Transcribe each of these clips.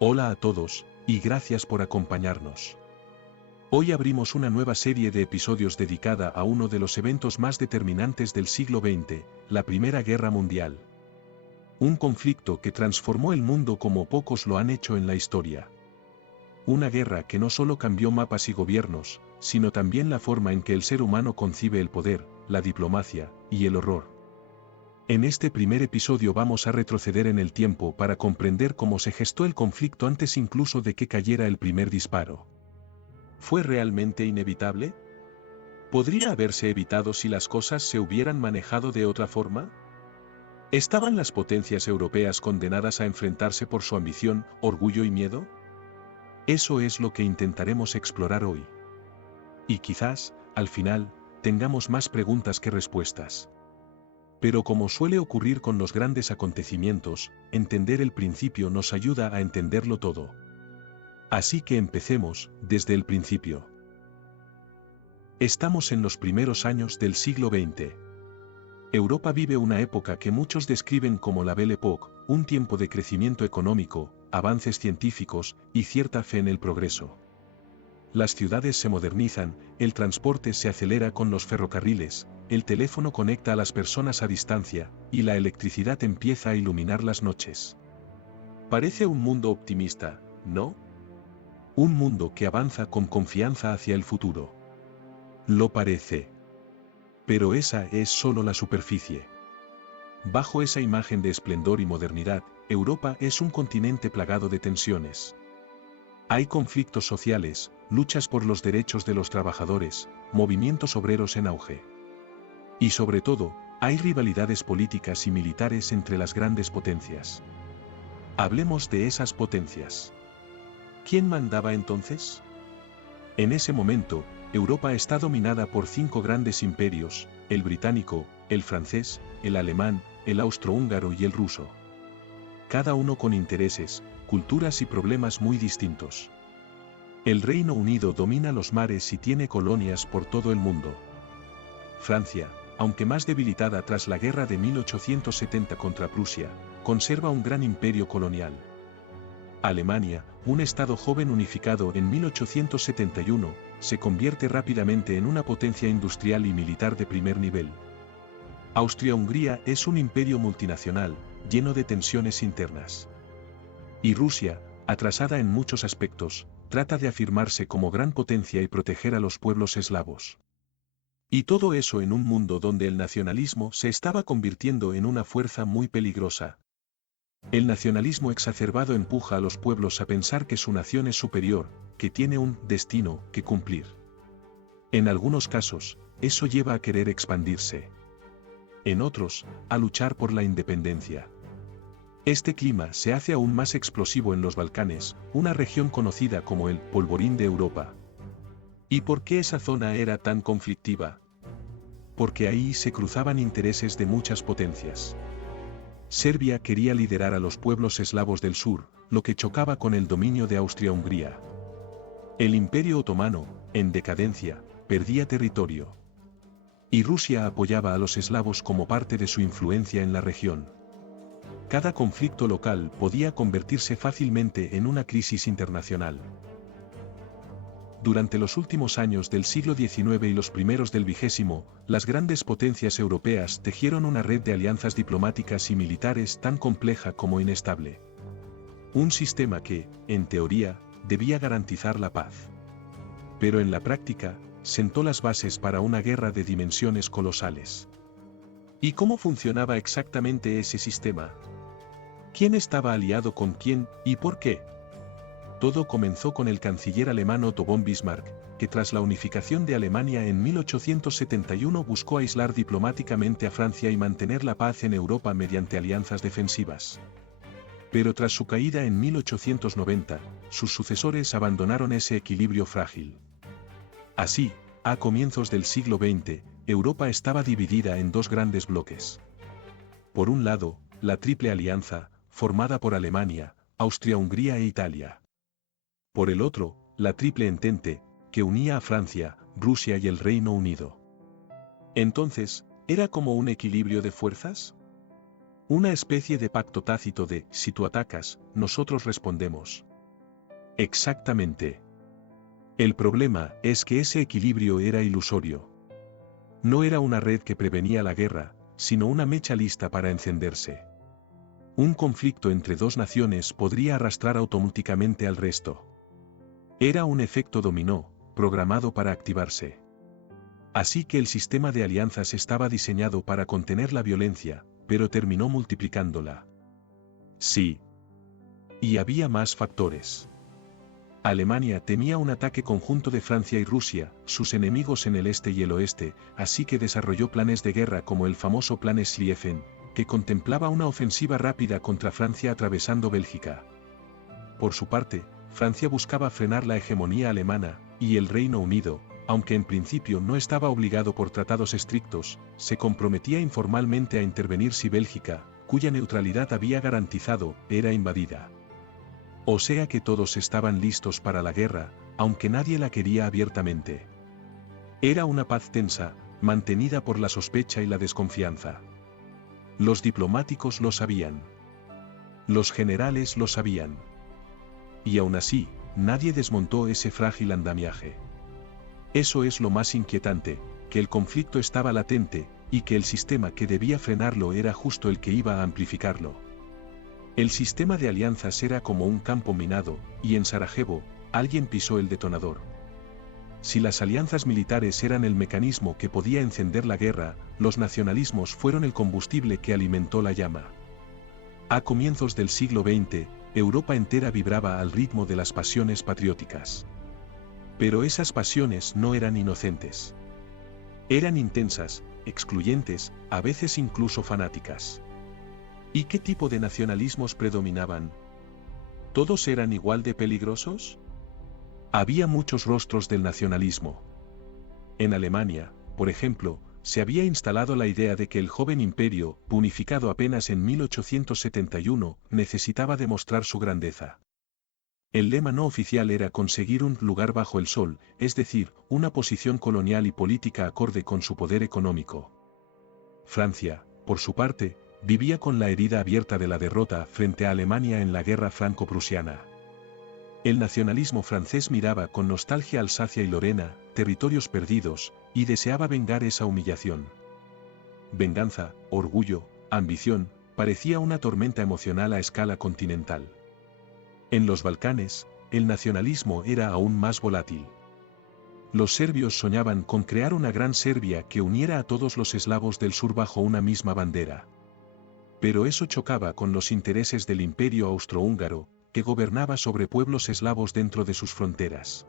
Hola a todos, y gracias por acompañarnos. Hoy abrimos una nueva serie de episodios dedicada a uno de los eventos más determinantes del siglo XX, la Primera Guerra Mundial. Un conflicto que transformó el mundo como pocos lo han hecho en la historia. Una guerra que no solo cambió mapas y gobiernos, sino también la forma en que el ser humano concibe el poder, la diplomacia y el horror. En este primer episodio vamos a retroceder en el tiempo para comprender cómo se gestó el conflicto antes incluso de que cayera el primer disparo. ¿Fue realmente inevitable? ¿Podría haberse evitado si las cosas se hubieran manejado de otra forma? ¿Estaban las potencias europeas condenadas a enfrentarse por su ambición, orgullo y miedo? Eso es lo que intentaremos explorar hoy. Y quizás, al final, tengamos más preguntas que respuestas. Pero como suele ocurrir con los grandes acontecimientos, entender el principio nos ayuda a entenderlo todo. Así que empecemos, desde el principio. Estamos en los primeros años del siglo XX. Europa vive una época que muchos describen como la Belle Époque, un tiempo de crecimiento económico, avances científicos y cierta fe en el progreso. Las ciudades se modernizan, el transporte se acelera con los ferrocarriles, el teléfono conecta a las personas a distancia, y la electricidad empieza a iluminar las noches. Parece un mundo optimista, ¿no? Un mundo que avanza con confianza hacia el futuro. Lo parece. Pero esa es solo la superficie. Bajo esa imagen de esplendor y modernidad, Europa es un continente plagado de tensiones. Hay conflictos sociales, luchas por los derechos de los trabajadores, movimientos obreros en auge. Y sobre todo, hay rivalidades políticas y militares entre las grandes potencias. Hablemos de esas potencias. ¿Quién mandaba entonces? En ese momento, Europa está dominada por 5 grandes imperios, el británico, el francés, el alemán, el austrohúngaro y el ruso. Cada uno con intereses, culturas y problemas muy distintos. El Reino Unido domina los mares y tiene colonias por todo el mundo. Francia, aunque más debilitada tras la guerra de 1870 contra Prusia, conserva un gran imperio colonial. Alemania, un estado joven unificado en 1871, se convierte rápidamente en una potencia industrial y militar de primer nivel. Austria-Hungría es un imperio multinacional, lleno de tensiones internas. Y Rusia, atrasada en muchos aspectos, trata de afirmarse como gran potencia y proteger a los pueblos eslavos. Y todo eso en un mundo donde el nacionalismo se estaba convirtiendo en una fuerza muy peligrosa. El nacionalismo exacerbado empuja a los pueblos a pensar que su nación es superior, que tiene un destino que cumplir. En algunos casos, eso lleva a querer expandirse. En otros, a luchar por la independencia. Este clima se hace aún más explosivo en los Balcanes, una región conocida como el polvorín de Europa. ¿Y por qué esa zona era tan conflictiva? Porque ahí se cruzaban intereses de muchas potencias. Serbia quería liderar a los pueblos eslavos del sur, lo que chocaba con el dominio de Austria-Hungría. El Imperio Otomano, en decadencia, perdía territorio. Y Rusia apoyaba a los eslavos como parte de su influencia en la región. Cada conflicto local podía convertirse fácilmente en una crisis internacional. Durante los últimos años del siglo XIX y los primeros del XX, las grandes potencias europeas tejieron una red de alianzas diplomáticas y militares tan compleja como inestable. Un sistema que, en teoría, debía garantizar la paz. Pero en la práctica, sentó las bases para una guerra de dimensiones colosales. ¿Y cómo funcionaba exactamente ese sistema? ¿Quién estaba aliado con quién y por qué? Todo comenzó con el canciller alemán Otto von Bismarck, que tras la unificación de Alemania en 1871 buscó aislar diplomáticamente a Francia y mantener la paz en Europa mediante alianzas defensivas. Pero tras su caída en 1890, sus sucesores abandonaron ese equilibrio frágil. Así, a comienzos del siglo XX, Europa estaba dividida en dos grandes bloques. Por un lado, la Triple Alianza, formada por Alemania, Austria-Hungría e Italia. Por el otro, la Triple Entente, que unía a Francia, Rusia y el Reino Unido. Entonces, ¿era como un equilibrio de fuerzas? Una especie de pacto tácito de, si tú atacas, nosotros respondemos. Exactamente. El problema es que ese equilibrio era ilusorio. No era una red que prevenía la guerra, sino una mecha lista para encenderse. Un conflicto entre dos naciones podría arrastrar automáticamente al resto. Era un efecto dominó, programado para activarse. Así que el sistema de alianzas estaba diseñado para contener la violencia, pero terminó multiplicándola. Sí. Y había más factores. Alemania temía un ataque conjunto de Francia y Rusia, sus enemigos en el este y el oeste, así que desarrolló planes de guerra como el famoso Plan Schlieffen, que contemplaba una ofensiva rápida contra Francia atravesando Bélgica. Por su parte, Francia buscaba frenar la hegemonía alemana, y el Reino Unido, aunque en principio no estaba obligado por tratados estrictos, se comprometía informalmente a intervenir si Bélgica, cuya neutralidad había garantizado, era invadida. O sea que todos estaban listos para la guerra, aunque nadie la quería abiertamente. Era una paz tensa, mantenida por la sospecha y la desconfianza. Los diplomáticos lo sabían. Los generales lo sabían. Y aún así, nadie desmontó ese frágil andamiaje. Eso es lo más inquietante, que el conflicto estaba latente, y que el sistema que debía frenarlo era justo el que iba a amplificarlo. El sistema de alianzas era como un campo minado, y en Sarajevo, alguien pisó el detonador. Si las alianzas militares eran el mecanismo que podía encender la guerra, los nacionalismos fueron el combustible que alimentó la llama. A comienzos del siglo XX, Europa entera vibraba al ritmo de las pasiones patrióticas. Pero esas pasiones no eran inocentes. Eran intensas, excluyentes, a veces incluso fanáticas. ¿Y qué tipo de nacionalismos predominaban? ¿Todos eran igual de peligrosos? Había muchos rostros del nacionalismo. En Alemania, por ejemplo, se había instalado la idea de que el joven imperio, unificado apenas en 1871, necesitaba demostrar su grandeza. El lema no oficial era conseguir un lugar bajo el sol, es decir, una posición colonial y política acorde con su poder económico. Francia, por su parte, vivía con la herida abierta de la derrota frente a Alemania en la guerra franco-prusiana. El nacionalismo francés miraba con nostalgia Alsacia y Lorena, territorios perdidos, y deseaba vengar esa humillación. Venganza, orgullo, ambición, parecía una tormenta emocional a escala continental. En los Balcanes, el nacionalismo era aún más volátil. Los serbios soñaban con crear una gran Serbia que uniera a todos los eslavos del sur bajo una misma bandera. Pero eso chocaba con los intereses del Imperio Austrohúngaro, que gobernaba sobre pueblos eslavos dentro de sus fronteras.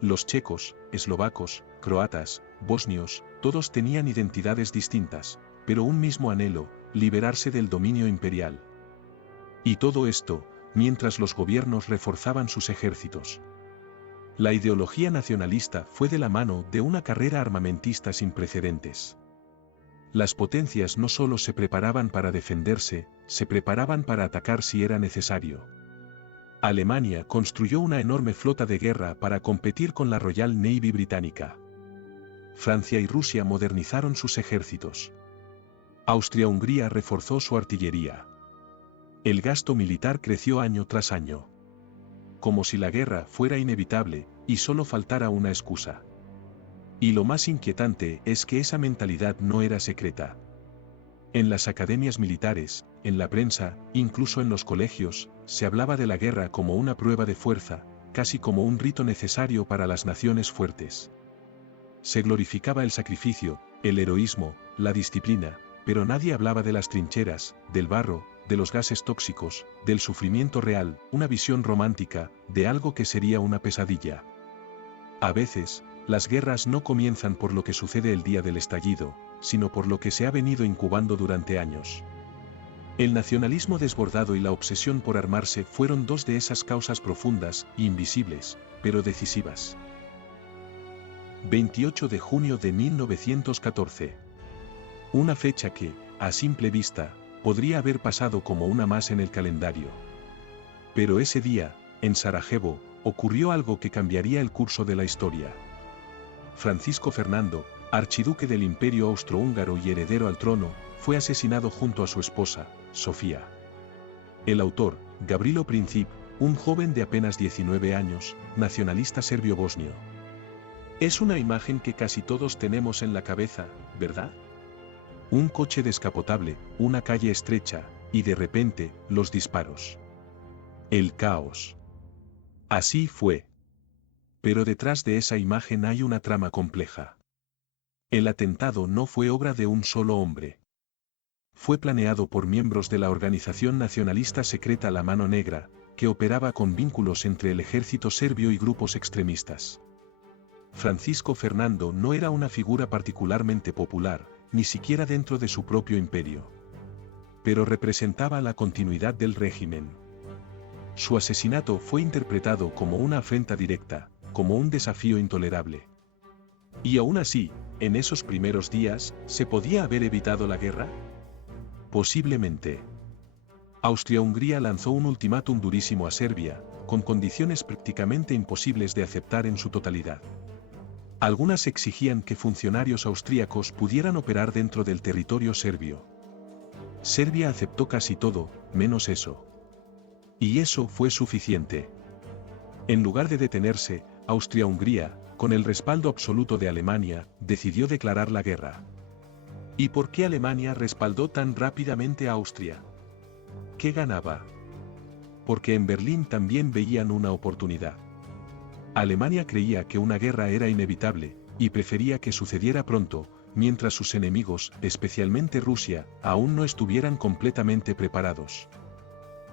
Los checos, eslovacos, croatas, bosnios, todos tenían identidades distintas, pero un mismo anhelo, liberarse del dominio imperial. Y todo esto, mientras los gobiernos reforzaban sus ejércitos. La ideología nacionalista fue de la mano de una carrera armamentista sin precedentes. Las potencias no solo se preparaban para defenderse, se preparaban para atacar si era necesario. Alemania construyó una enorme flota de guerra para competir con la Royal Navy británica. Francia y Rusia modernizaron sus ejércitos. Austria-Hungría reforzó su artillería. El gasto militar creció año tras año. Como si la guerra fuera inevitable, y solo faltara una excusa. Y lo más inquietante es que esa mentalidad no era secreta. En las academias militares, en la prensa, incluso en los colegios, se hablaba de la guerra como una prueba de fuerza, casi como un rito necesario para las naciones fuertes. Se glorificaba el sacrificio, el heroísmo, la disciplina, pero nadie hablaba de las trincheras, del barro, de los gases tóxicos, del sufrimiento real, una visión romántica, de algo que sería una pesadilla. A veces, las guerras no comienzan por lo que sucede el día del estallido, sino por lo que se ha venido incubando durante años. El nacionalismo desbordado y la obsesión por armarse fueron dos de esas causas profundas, invisibles, pero decisivas. 28 de junio de 1914. Una fecha que, a simple vista, podría haber pasado como una más en el calendario. Pero ese día, en Sarajevo, ocurrió algo que cambiaría el curso de la historia. Francisco Fernando, archiduque del Imperio Austrohúngaro y heredero al trono, fue asesinado junto a su esposa, Sofía. El autor, Gavrilo Princip, un joven de apenas 19 años, nacionalista serbio-bosnio. Es una imagen que casi todos tenemos en la cabeza, ¿verdad? Un coche descapotable, una calle estrecha, y de repente, los disparos. El caos. Así fue. Pero detrás de esa imagen hay una trama compleja. El atentado no fue obra de un solo hombre. Fue planeado por miembros de la organización nacionalista secreta La Mano Negra, que operaba con vínculos entre el ejército serbio y grupos extremistas. Francisco Fernando no era una figura particularmente popular, ni siquiera dentro de su propio imperio. Pero representaba la continuidad del régimen. Su asesinato fue interpretado como una afrenta directa, como un desafío intolerable. Y aún así, en esos primeros días, ¿se podía haber evitado la guerra? Posiblemente. Austria-Hungría lanzó un ultimátum durísimo a Serbia, con condiciones prácticamente imposibles de aceptar en su totalidad. Algunas exigían que funcionarios austríacos pudieran operar dentro del territorio serbio. Serbia aceptó casi todo, menos eso. Y eso fue suficiente. En lugar de detenerse, Austria-Hungría, con el respaldo absoluto de Alemania, decidió declarar la guerra. ¿Y por qué Alemania respaldó tan rápidamente a Austria? ¿Qué ganaba? Porque en Berlín también veían una oportunidad. Alemania creía que una guerra era inevitable, y prefería que sucediera pronto, mientras sus enemigos, especialmente Rusia, aún no estuvieran completamente preparados.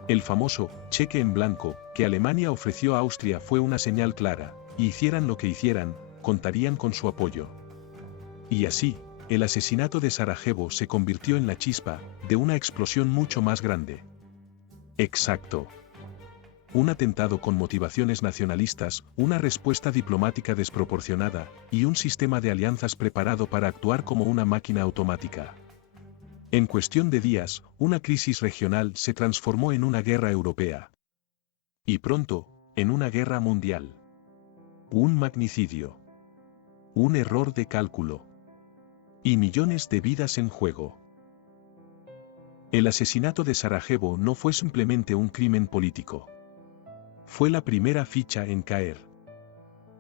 El famoso cheque en blanco que Alemania ofreció a Austria fue una señal clara, y hicieran lo que hicieran, contarían con su apoyo. Y así, el asesinato de Sarajevo se convirtió en la chispa de una explosión mucho más grande. Exacto. Un atentado con motivaciones nacionalistas, una respuesta diplomática desproporcionada, y un sistema de alianzas preparado para actuar como una máquina automática. En cuestión de días, una crisis regional se transformó en una guerra europea. Y pronto, en una guerra mundial. Un magnicidio. Un error de cálculo. Y millones de vidas en juego. El asesinato de Sarajevo no fue simplemente un crimen político. Fue la primera ficha en caer.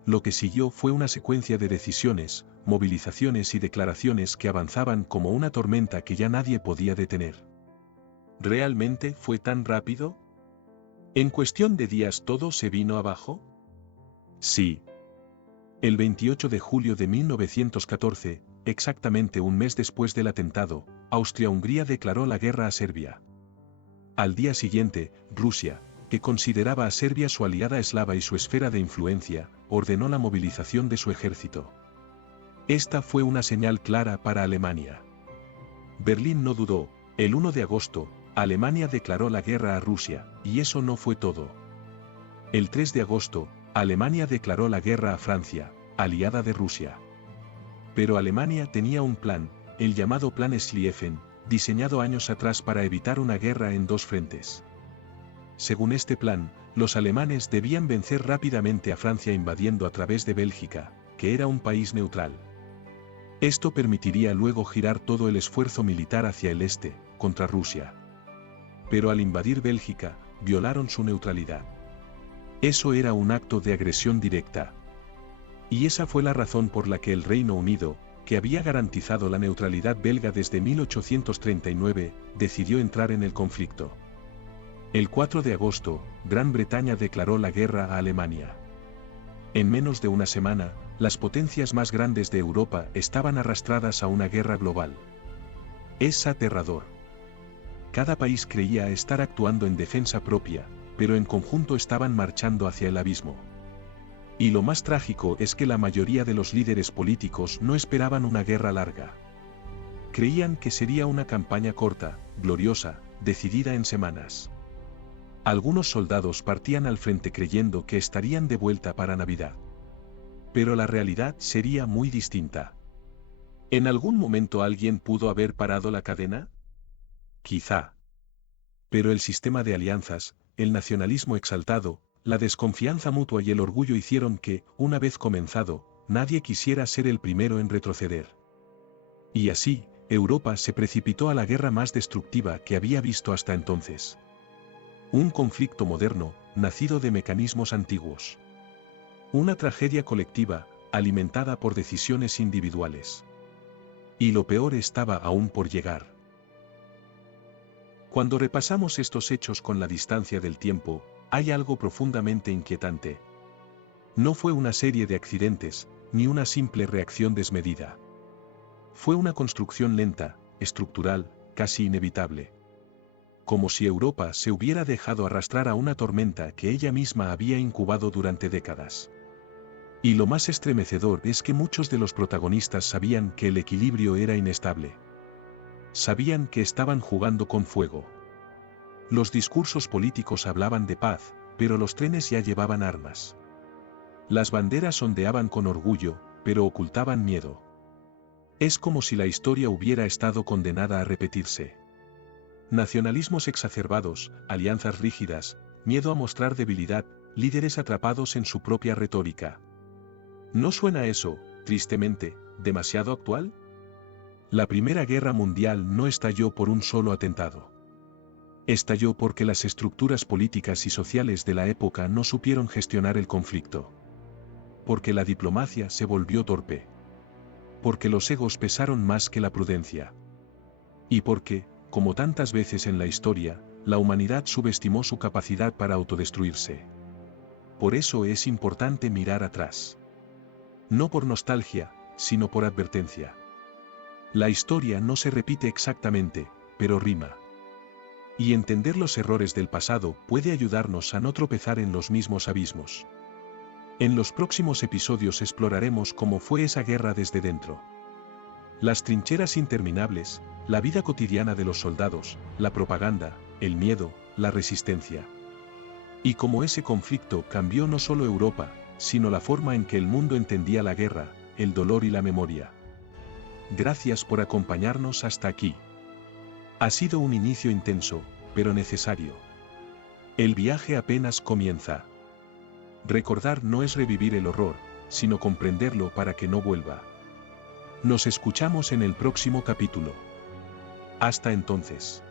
Lo que siguió fue una secuencia de decisiones, movilizaciones y declaraciones que avanzaban como una tormenta que ya nadie podía detener. ¿Realmente fue tan rápido? ¿En cuestión de días todo se vino abajo? Sí. El 28 de julio de 1914, exactamente un mes después del atentado, Austria-Hungría declaró la guerra a Serbia. Al día siguiente, Rusia, que consideraba a Serbia su aliada eslava y su esfera de influencia, ordenó la movilización de su ejército. Esta fue una señal clara para Alemania. Berlín no dudó. El 1 de agosto, Alemania declaró la guerra a Rusia, y eso no fue todo. El 3 de agosto, Alemania declaró la guerra a Francia, aliada de Rusia. Pero Alemania tenía un plan, el llamado Plan Schlieffen, diseñado años atrás para evitar una guerra en dos frentes. Según este plan, los alemanes debían vencer rápidamente a Francia invadiendo a través de Bélgica, que era un país neutral. Esto permitiría luego girar todo el esfuerzo militar hacia el este, contra Rusia. Pero al invadir Bélgica, violaron su neutralidad. Eso era un acto de agresión directa. Y esa fue la razón por la que el Reino Unido, que había garantizado la neutralidad belga desde 1839, decidió entrar en el conflicto. El 4 de agosto, Gran Bretaña declaró la guerra a Alemania. En menos de una semana, las potencias más grandes de Europa estaban arrastradas a una guerra global. Es aterrador. Cada país creía estar actuando en defensa propia, pero en conjunto estaban marchando hacia el abismo. Y lo más trágico es que la mayoría de los líderes políticos no esperaban una guerra larga. Creían que sería una campaña corta, gloriosa, decidida en semanas. Algunos soldados partían al frente creyendo que estarían de vuelta para Navidad. Pero la realidad sería muy distinta. ¿En algún momento alguien pudo haber parado la cadena? Quizá. Pero el sistema de alianzas, el nacionalismo exaltado, la desconfianza mutua y el orgullo hicieron que, una vez comenzado, nadie quisiera ser el primero en retroceder. Y así, Europa se precipitó a la guerra más destructiva que había visto hasta entonces. Un conflicto moderno, nacido de mecanismos antiguos. Una tragedia colectiva, alimentada por decisiones individuales. Y lo peor estaba aún por llegar. Cuando repasamos estos hechos con la distancia del tiempo, hay algo profundamente inquietante. No fue una serie de accidentes, ni una simple reacción desmedida. Fue una construcción lenta, estructural, casi inevitable. Como si Europa se hubiera dejado arrastrar a una tormenta que ella misma había incubado durante décadas. Y lo más estremecedor es que muchos de los protagonistas sabían que el equilibrio era inestable. Sabían que estaban jugando con fuego. Los discursos políticos hablaban de paz, pero los trenes ya llevaban armas. Las banderas ondeaban con orgullo, pero ocultaban miedo. Es como si la historia hubiera estado condenada a repetirse. Nacionalismos exacerbados, alianzas rígidas, miedo a mostrar debilidad, líderes atrapados en su propia retórica. ¿No suena eso, tristemente, demasiado actual? La Primera Guerra Mundial no estalló por un solo atentado. Estalló porque las estructuras políticas y sociales de la época no supieron gestionar el conflicto. Porque la diplomacia se volvió torpe. Porque los egos pesaron más que la prudencia. Y porque, como tantas veces en la historia, la humanidad subestimó su capacidad para autodestruirse. Por eso es importante mirar atrás. No por nostalgia, sino por advertencia. La historia no se repite exactamente, pero rima. Y entender los errores del pasado puede ayudarnos a no tropezar en los mismos abismos. En los próximos episodios exploraremos cómo fue esa guerra desde dentro. Las trincheras interminables, la vida cotidiana de los soldados, la propaganda, el miedo, la resistencia. Y cómo ese conflicto cambió no solo Europa, sino la forma en que el mundo entendía la guerra, el dolor y la memoria. Gracias por acompañarnos hasta aquí. Ha sido un inicio intenso, pero necesario. El viaje apenas comienza. Recordar no es revivir el horror, sino comprenderlo para que no vuelva. Nos escuchamos en el próximo capítulo. Hasta entonces.